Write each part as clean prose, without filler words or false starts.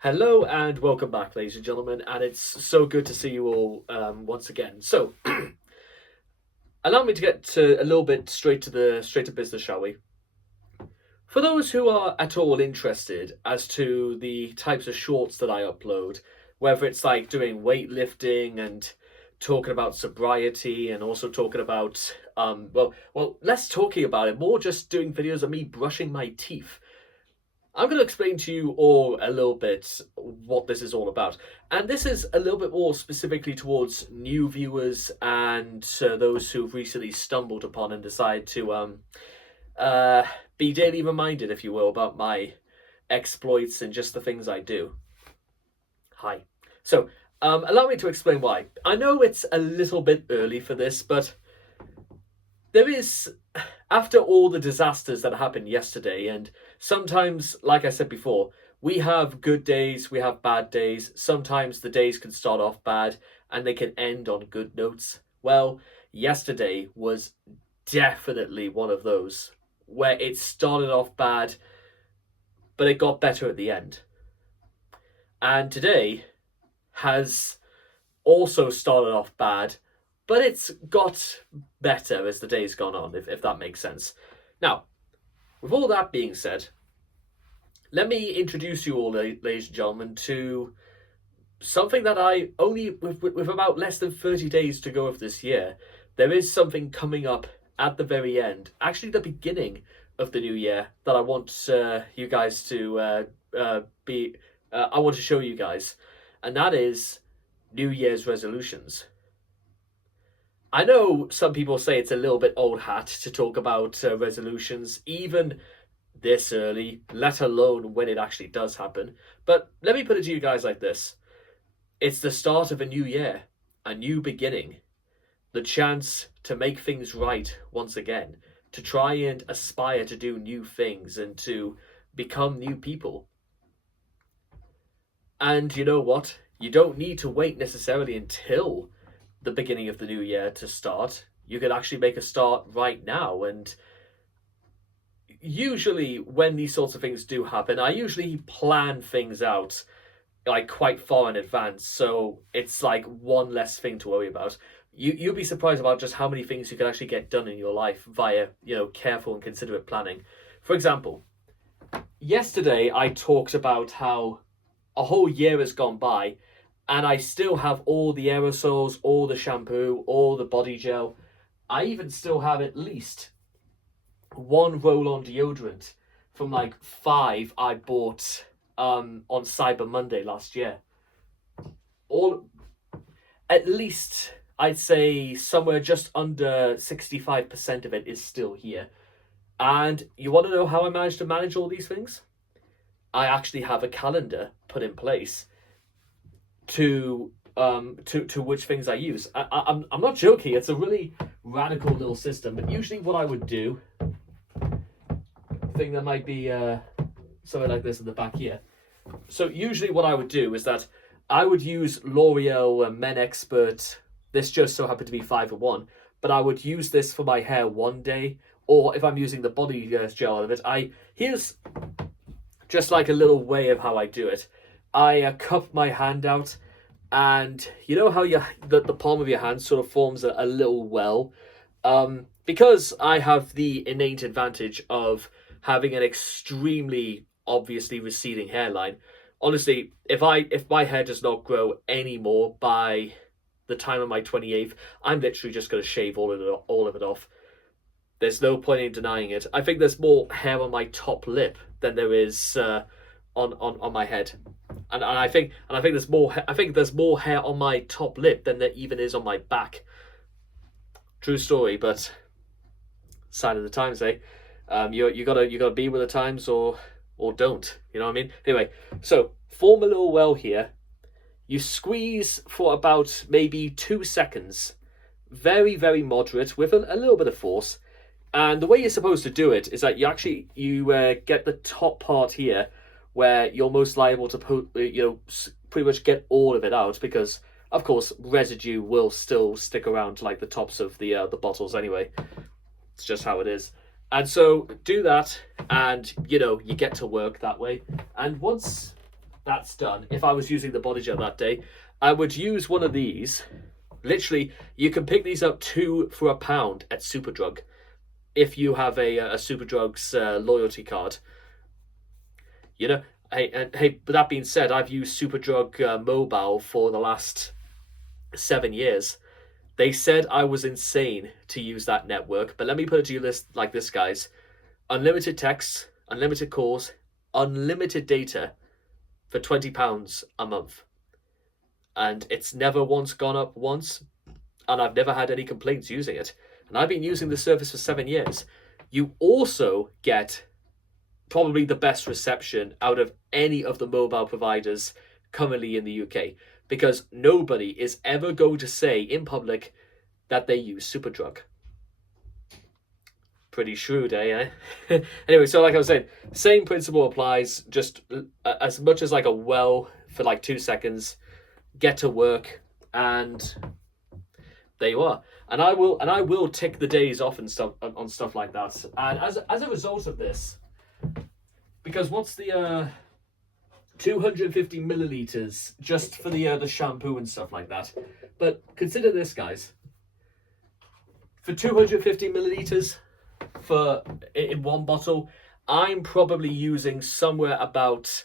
Hello and welcome back, ladies and gentlemen, and it's so good to see you all once again. So, allow me to get to a little bit straight to business, shall we? For those who are at all interested as to the types of shorts that I upload, whether it's like doing weightlifting and talking about sobriety and also talking about less talking about it, more just doing videos of me brushing my teeth. I'm going to explain to you all a little bit what this is all about. And this is a little bit more specifically towards new viewers and those who've recently stumbled upon and decide to be daily reminded, if you will, about my exploits and just the things I do. Hi. So, allow me to explain why. I know it's a little bit early for this, but there is, after all the disasters that happened yesterday, and sometimes, like I said before, we have good days, we have bad days. Sometimes the days can start off bad and they can end on good notes. Well, yesterday was definitely one of those where it started off bad, but it got better at the end. And today has also started off bad, but it's got better as the day's gone on, if that makes sense. Now, with all that being said, let me introduce you all, ladies and gentlemen, to something that I only, with about less than 30 days to go of this year, there is something coming up at the very end, actually the beginning of the new year, that I want you guys to I want to show you guys, and that is New Year's resolutions. I know some people say it's a little bit old hat to talk about resolutions, even this early, let alone when it actually does happen. But let me put it to you guys like this: it's the start of a new year, a new beginning, the chance to make things right once again, to try and aspire to do new things and to become new people. And you know what? You don't need to wait necessarily until the beginning of the new year to start. You could actually make a start right now. And usually, when these sorts of things do happen, I usually plan things out like quite far in advance, so it's like one less thing to worry about. You'll be surprised about just how many things you can actually get done in your life via careful and considerate planning. For example, yesterday I talked about how a whole year has gone by and I still have all the aerosols, all the shampoo, all the body gel. I even still have at least one roll-on deodorant from like 5 I bought on Cyber Monday last year. All, at least I'd say somewhere just under 65% of it is still here. And you want to know how I managed to manage all these things? I actually have a calendar put in place to which things I use. I'm not joking. It's a really radical little system. But usually, what I would do, thing that might be something like this in the back here. So usually, what I would do is that I would use L'Oreal Men Expert. This just so happened to be 5-in-1, but I would use this for my hair one day, or if I'm using the body gel out of it, here's just like a little way of how I do it. I cup my hand out, and you know how the palm of your hand sort of forms a little well? Because I have the innate advantage of having an extremely obviously receding hairline. Honestly, if my hair does not grow anymore by the time of my 28th, I'm literally just going to shave all of it off. There's no point in denying it. I think there's more hair on my top lip than there is on my head, and I think there's more. I think there's more hair on my top lip than there even is on my back. True story, but sign of the times, eh? You gotta be with the times or don't. You know what I mean? Anyway, so form a little well here. You squeeze for about maybe 2 seconds, very very moderate with a little bit of force. And the way you're supposed to do it is that you get the top part here, where you're most liable to pretty much get all of it out, because of course residue will still stick around to like the tops of the bottles anyway. It's just how it is. And so do that, and you get to work that way. And once that's done, if I was using the body gel that day, I would use one of these. Literally, you can pick these up 2 for £1 at Superdrug if you have a Superdrug's loyalty card. You know, hey, but that being said, I've used Superdrug mobile for the last 7 years. They said I was insane to use that network, but let me put it to you like this, guys. Unlimited texts, unlimited calls, unlimited data for £20 a month. And it's never once gone up once, and I've never had any complaints using it. And I've been using the service for 7 years. You also get probably the best reception out of any of the mobile providers currently in the UK, because nobody is ever going to say in public that they use Superdrug. Pretty shrewd, eh? Anyway, so like I was saying, same principle applies, just as much as like a well for like 2 seconds, get to work, and there you are. And I will tick the days off and stuff on stuff like that. And as a result of this, because what's the 250 milliliters just for the shampoo and stuff like that. But consider this, guys. For 250 milliliters in one bottle, I'm probably using somewhere about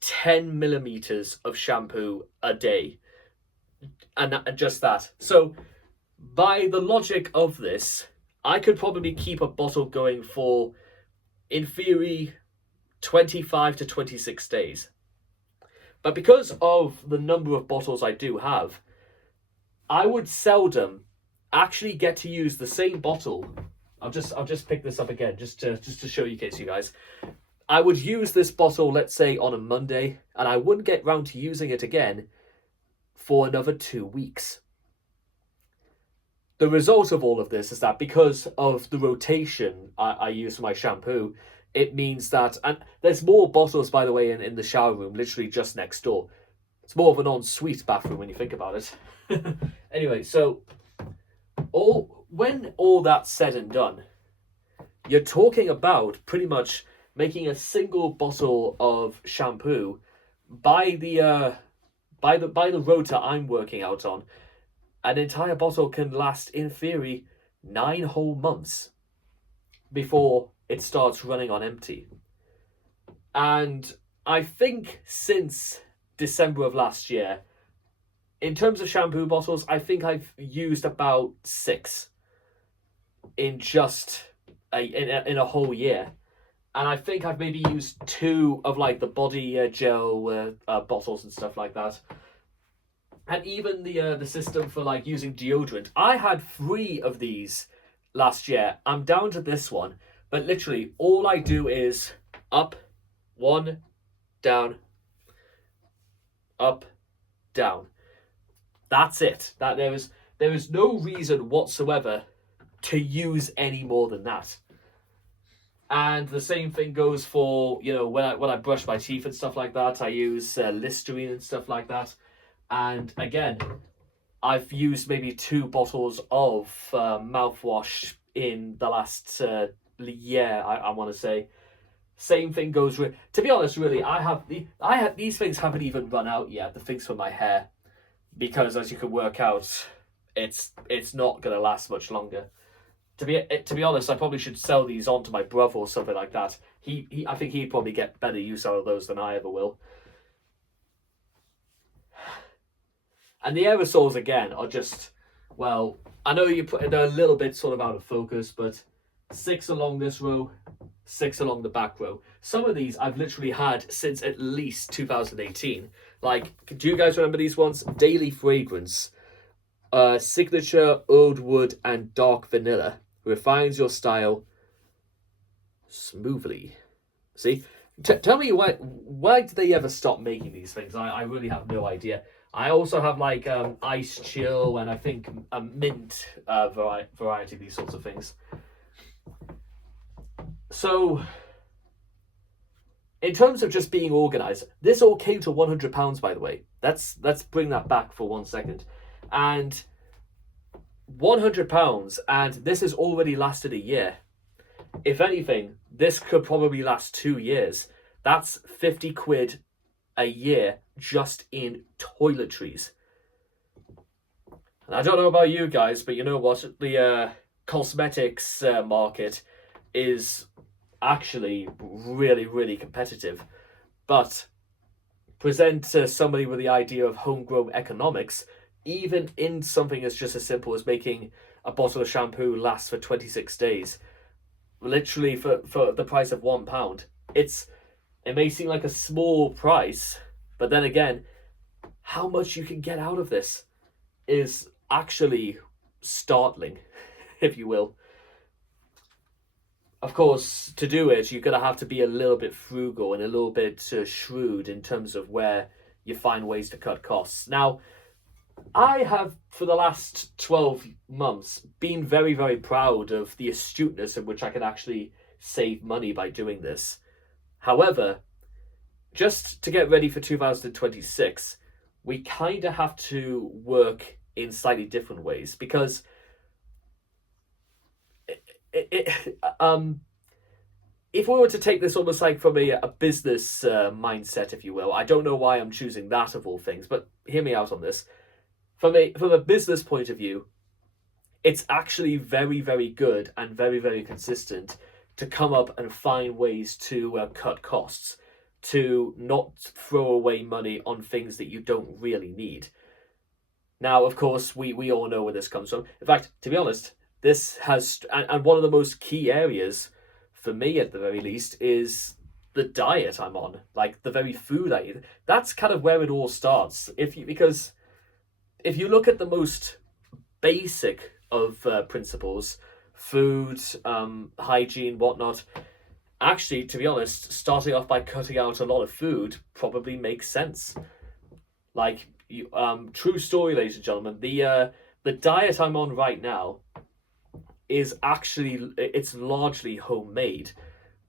10 millimeters of shampoo a day, and just that. So by the logic of this, I could probably keep a bottle going for, in theory, 25 to 26 days. But because of the number of bottles I do have, I would seldom actually get to use the same bottle. I'll just pick this up again just to show you guys. I would use this bottle, let's say, on a Monday, and I wouldn't get round to using it again for another 2 weeks. The result of all of this is that because of the rotation I use for my shampoo, it means that, and there's more bottles, by the way, in the shower room, literally just next door. It's more of an ensuite bathroom when you think about it. Anyway, so when all that's said and done, you're talking about pretty much making a single bottle of shampoo by the rota I'm working out on. An entire bottle can last, in theory, 9 whole months before it starts running on empty. And I think since December of last year, in terms of shampoo bottles, I think I've used about 6 in just in a whole year. And I think I've maybe used 2 of like the body gel bottles and stuff like that. And even the system for like using deodorant. I had 3 of these last year. I'm down to this one. But literally, all I do is up, 1, down, up, down. That's it. There is no reason whatsoever to use any more than that. And the same thing goes for, when I brush my teeth and stuff like that, I use Listerine and stuff like that. And again, I've used maybe 2 bottles of mouthwash in the last year, I want to say. Same thing goes with, to be honest, really, these things haven't even run out yet, the things for my hair, because as you can work out, it's not going to last much longer. To be honest, I probably should sell these on to my brother or something like that. I think he'd probably get better use out of those than I ever will. And the aerosols, again, are just, well, I know they're a little bit sort of out of focus, but 6 along this row, 6 along the back row. Some of these I've literally had since at least 2018. Like, do you guys remember these ones? Daily Fragrance, Signature, Oud Wood, and Dark Vanilla. Refines your style smoothly. See? Tell me why did they ever stop making these things? I really have no idea. I also have like Ice Chill and I think a mint variety of these sorts of things. So, in terms of just being organised, this all came to £100, by the way. Let's bring that back for 1 second. And £100, and this has already lasted a year. If anything, this could probably last 2 years. That's 50 quid a year just in toiletries. And I don't know about you guys, but you know what? The cosmetics market is actually really, really competitive. But present somebody with the idea of homegrown economics, even in something as just as simple as making a bottle of shampoo last for 26 days, literally for the price of £1. It may seem like a small price, but then again, how much you can get out of this is actually startling, if you will. Of course, to do it, you're going to have to be a little bit frugal and a little bit shrewd in terms of where you find ways to cut costs. Now, I have, for the last 12 months, been very, very proud of the astuteness in which I can actually save money by doing this. However, just to get ready for 2026, we kind of have to work in slightly different ways, because if we were to take this almost like from a business mindset, if you will, I don't know why I'm choosing that of all things, but hear me out on this. From a business point of view, it's actually very, very good and very, very consistent to come up and find ways to cut costs, to not throw away money on things that you don't really need. Now, of course, we all know where this comes from. In fact, to be honest, this has, and one of the most key areas, for me at the very least, is the diet I'm on. Like, the very food I eat. That's kind of where it all starts. Because if you look at the most basic of principles, food, hygiene, whatnot, actually, to be honest, starting off by cutting out a lot of food probably makes sense. Like, true story, ladies and gentlemen, the diet I'm on right now is actually, it's largely homemade,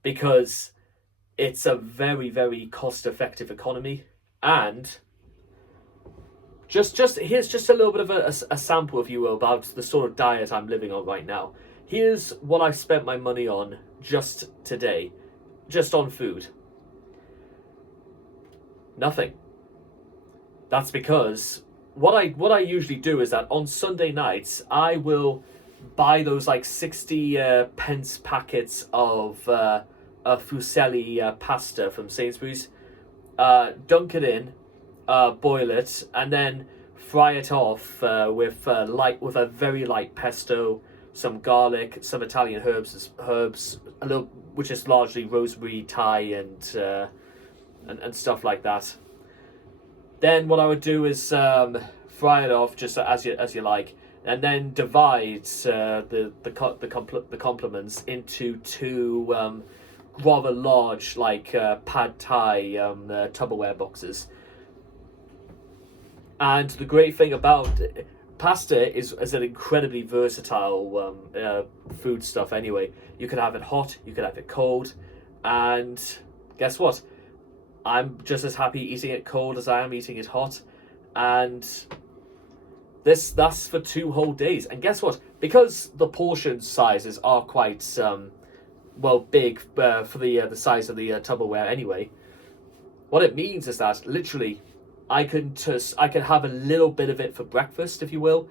because it's a very, very cost-effective economy. And just here's just a little bit of a sample, if you will, about the sort of diet I'm living on right now. Here's what I've spent my money on just today, just on food. Nothing. That's because what I usually do is that on Sunday nights I will buy those like 60 pence packets of fusilli pasta from Sainsbury's, dunk it in, boil it, and then fry it off with a very light pesto, some garlic, some Italian herbs, a little, which is largely rosemary, thyme, and stuff like that. Then what I would do is fry it off just as you like, and then divide the complements into two rather large, like pad thai Tupperware boxes. And the great thing about pasta is an incredibly versatile food stuff. Anyway, you can have it hot, you can have it cold, and guess what? I'm just as happy eating it cold as I am eating it hot, and that's for 2 whole days. And guess what? Because the portion sizes are quite big for the size of the Tupperware anyway. What it means is that literally I can have a little bit of it for breakfast, if you will,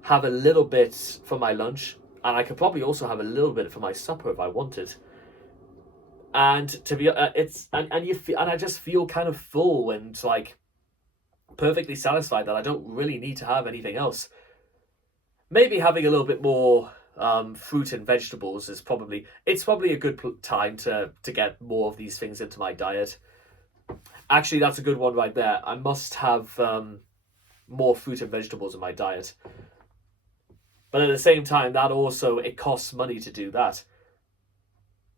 have a little bit for my lunch, and I could probably also have a little bit for my supper if I wanted. And to be I just feel kind of full and like perfectly satisfied that I don't really need to have anything else. Maybe having a little bit more fruit and vegetables is probably a good time to get more of these things into my diet. Actually, that's a good one right there. I must have more fruit and vegetables in my diet. But at the same time, it costs money to do that.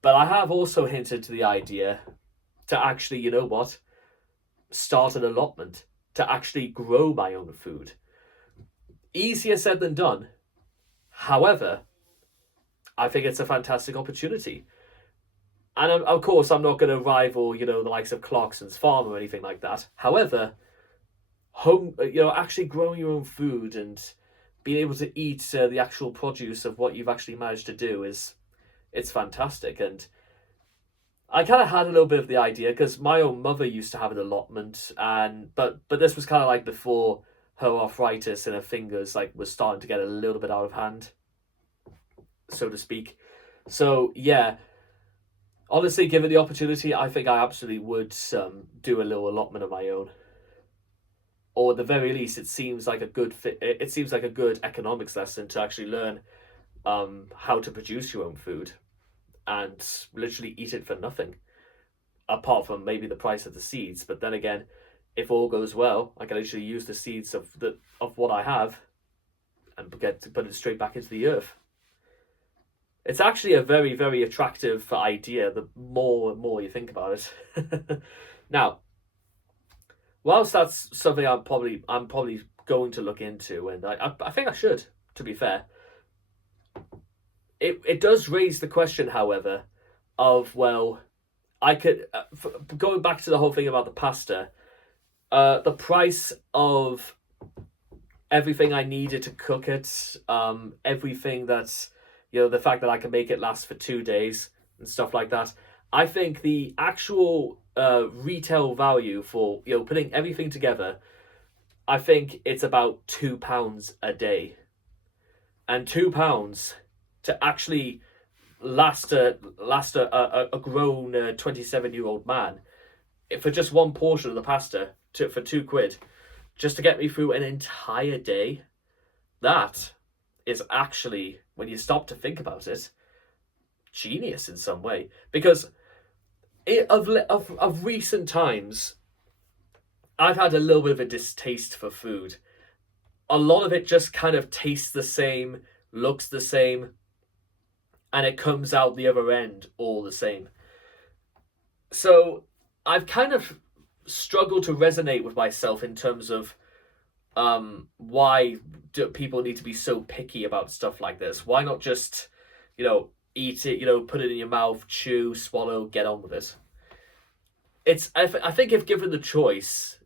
But I have also hinted to the idea to actually, you know what, start an allotment, to actually grow my own food. Easier said than done. However, I think it's a fantastic opportunity. And of course, I'm not going to rival, the likes of Clarkson's Farm or anything like that. However, actually growing your own food and being able to eat the actual produce of what you've actually managed to do it's fantastic. And I kind of had a little bit of the idea because my own mother used to have an allotment, and but this was kind of like before her arthritis in her fingers like was starting to get a little bit out of hand, so to speak. So yeah, honestly, given the opportunity, I think I absolutely would do a little allotment of my own. Or at the very least, it seems like a good fit. It seems like a good economics lesson to actually learn how to produce your own food and literally eat it for nothing, apart from maybe the price of the seeds. But then again, if all goes well, I can actually use the seeds of what I have and get to put it straight back into the earth. It's actually a very, very attractive idea the more and more you think about it. Now, whilst that's something I'm probably going to look into, and I think I should, to be fair. It does raise the question, however, of, well, I could going back to the whole thing about the pasta, the price of everything I needed to cook it, everything that's, the fact that I can make it last for 2 days and stuff like that. I think the actual retail value for putting everything together, I think it's about £2 a day, and £2 to actually last a grown 27-year-old man for just one portion of the pasta for £2, just to get me through an entire day. That is actually, when you stop to think about it, genius in some way. Because of recent times, I've had a little bit of a distaste for food. A lot of it just kind of tastes the same, looks the same, and it comes out the other end all the same. So I've kind of struggled to resonate with myself in terms of why do people need to be so picky about stuff like this? Why not just, eat it, put it in your mouth, chew, swallow, get on with it? I think if given the choice,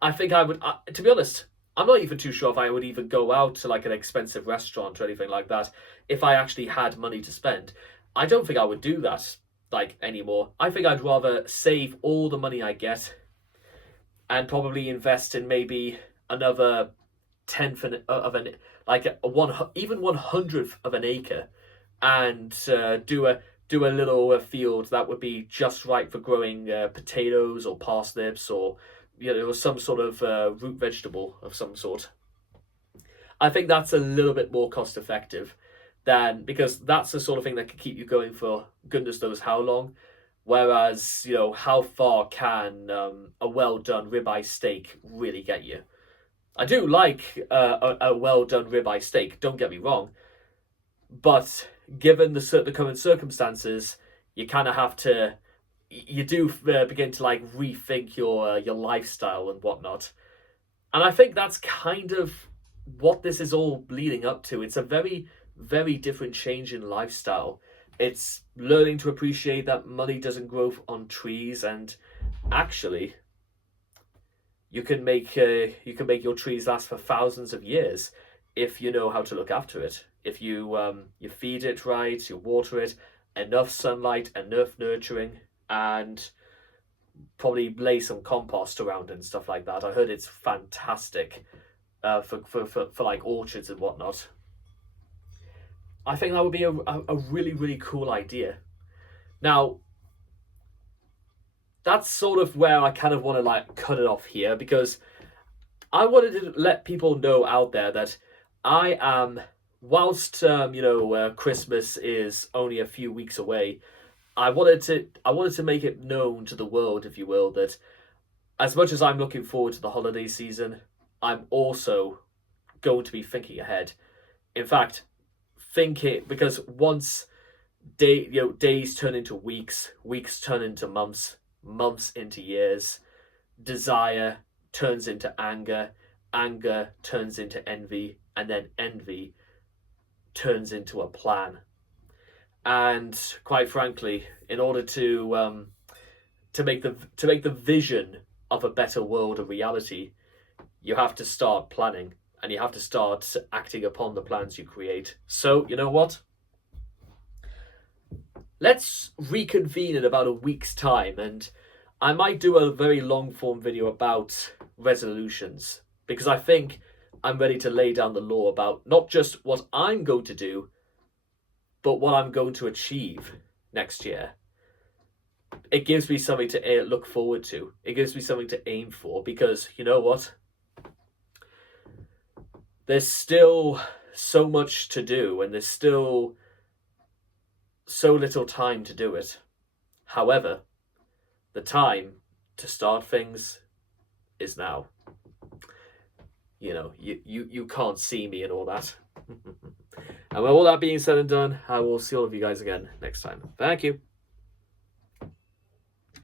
I think I would, to be honest, I'm not even too sure if I would even go out to like an expensive restaurant or anything like that if I actually had money to spend. I don't think I would do that like anymore. I think I'd rather save all the money I get and probably invest in maybe another tenth of an like a one even 1/100th of an acre, and do a little field that would be just right for growing potatoes or parsnips or some sort of root vegetable of some sort. I think that's a little bit more cost effective than, because that's the sort of thing that can keep you going for goodness knows how long. Whereas, how far can a well done ribeye steak really get you? I do like a well done ribeye steak, don't get me wrong, but given the current circumstances, you kind of have to, you do begin to like rethink your lifestyle and whatnot. And I think that's kind of what this is all leading up to. It's a very, very different change in lifestyle. It's learning to appreciate that money doesn't grow on trees, and actually, you can make your trees last for thousands of years if you know how to look after it. If you feed it right, you water it, enough sunlight, enough nurturing, and probably lay some compost around and stuff like that. I heard it's fantastic for like orchards and whatnot. I think that would be a really, really cool idea. Now, that's sort of where I kind of want to like cut it off here, because I wanted to let people know out there that I am, whilst Christmas is only a few weeks away, I wanted to make it known to the world, if you will, that as much as I'm looking forward to the holiday season, I'm also going to be thinking ahead. In fact, because once days turn into weeks, weeks turn into months, months into years, desire turns into anger, anger turns into envy, and then envy turns into a plan. And quite frankly, in order to make the vision of a better world a reality, you have to start planning, and you have to start acting upon the plans you create. So, you know what? let's reconvene in about a week's time, and I might do a very long form video about resolutions, because I think I'm ready to lay down the law about not just what I'm going to do, but what I'm going to achieve next year. It gives me something to look forward to. It gives me something to aim for, because you know what? There's still so much to do, and there's still so little time to do it. However, the time to start things is now. You know, you can't see me and all that. And with all that being said and done, I will see all of you guys again next time. Thank you.